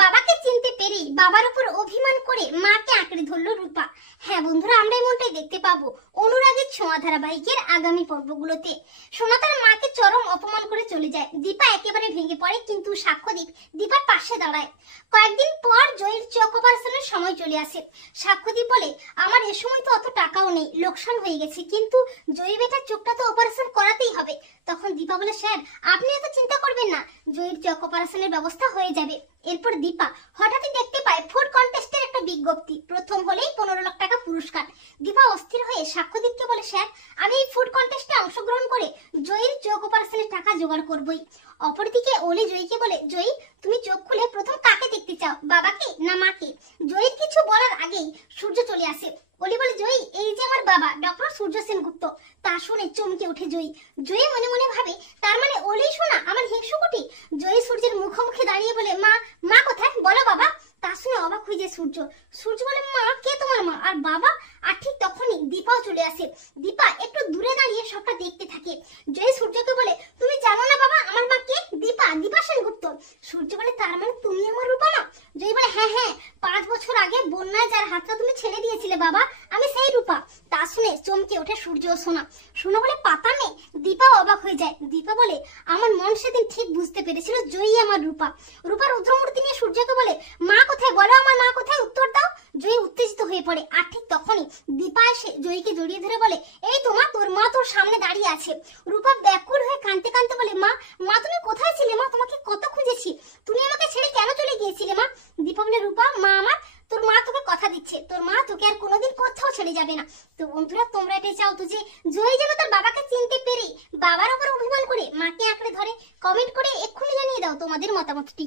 বাবাকে চিনতে পেরেই বাবার উপর অভিমান করে মাকে আঁকড়ে ধরলো রূপা। হ্যাঁ বন্ধুরা, আমরা এমনটাই দেখতে পাবো অনুরাগের ছোঁয়া ধারাবাহিকের আগামী পর্বগুলোতে। সোনা তার মাকে চরম অপমান করে চলে যায়। দীপা একেবারে ভেঙে পড়ে, কিন্তু সাক্ষ্যদীপ দীপার পাশে দাঁড়ায়। কয়েকদিন পর জয়ের চোখ অপারেশনের সময় চলে আসে। সাক্ষ্যদীপ বলে, আমার এ সময় তো অত টাকাও নেই, লোকসান হয়ে গেছে, কিন্তু জয়ী বেটার চোখটা তো অপারেশন করাতেই হবে। তখন দীপা বলে, স্যার আপনি এত চিন্তা করবেন না, জয়ীর চোখ অপারেশনের ব্যবস্থা হয়ে যাবে। এরপর দীপা হঠাৎই দেখতে পায় ফুড কন্টেস্টের একটা বিজ্ঞপ্তি, প্রথম হলেই 15 লাখ টাকা পুরস্কার। দীপা অস্থির হয়ে সাক্ষ্যদীপকে বলে, স্যার আমি এই ফুড কন্টেস্টে অংশগ্রহণ করে জয়ীর চোখ অপারেশনের টাকা জোগাড় করবই। অপরদিকে ওলি জয়ীকে বলে, জয়ী তুমি চোখ খুলে প্রথম কাকে দেখতে চাও, বাবাকে না মাকে? জয়ীর কিছু বলার আগেই সূর্য চলে আসে। ওলি বলে, জয়ী এই যে আমার বাবা ডক্টর সূর্য সেনগুপ্ত। তা শুনে চমকে ওঠে জয়ী। জয়ী মনে মনে ভাবে, তার মানে ওলি শোনা আমার হিংসুকুটি। জয়ী সূর্যের মুখোমুখি দাঁড়িয়ে বলে, মা মা কোথায় বলো বাবা। তা শুনে অবাক হয়ে যায় সূর্য। সূর্য বলে, মা কে তোমার মা আর বাবা? আর ঠিক তখনই দীপাও চলে আসে। দীপা একটু দূরে দাঁড়িয়ে সবটা দেখতে থাকে। জয়ী সূর্যকে বলে, তুমি জানো না বাবা আমার মা কে? দীপা, দীপা সেনগুপ্ত। সূর্য বলে, তার মানে তুমি আমার রূপা মা? জয়ী বলে, হ্যাঁ হ্যাঁ, 5 বছর আগে বন্যায় যার হাতটা তুমি ছেড়ে দিয়েছিলে বাবা, আমি সেই রূপা। তা শুনে চমকে ওঠে সূর্য ও সোনা। সোনা বলে, পাতা নেই? দীপা অবাক হয়ে যায়। দীপা বলে, আমার মন সেদিন ঠিক বুঝতে পেরেছিল জয়ী আমার রূপা। রূপা রুদ্রমূর্তি নিয়ে সূর্যকে বলে, মা কোথায় বলো, আমার মা কোথায়, উত্তর দাও। জয়ী উত্তেজিত হয়ে পড়ে। আর ঠিক তখনই দীপা এসে জয়ীকে জড়িয়ে ধরে বলে, এই তোমা তোর মা তোর সামনে দাঁড়িয়ে আছে। রূপা ব্যাকুল হয়ে কাঁদতে কাঁদতে বলে, মা মা তুমি কোথায় ছিলে মা? তোমাকে কত খুঁজেছি, তুমি আমাকে ছেড়ে কেন চলে গিয়েছিলে মা? দীপা বলে, রূপা মা আমার, তোর মা তোকে কথা দিচ্ছে, তোর মা তোকে আর কোনোদিন কোথাও ছেড়ে যাবে না। তো বন্ধুরা, তোমরা এটাই চাও তো যে জয়ী যেন তার বাবাকে চিনতে পেরে বাবার উপর অভিমান করে মাকে আঁকড়ে ধরে? কমেন্ট করে এক্ষুনি জানিয়ে দাও তোমাদের মতামতটি।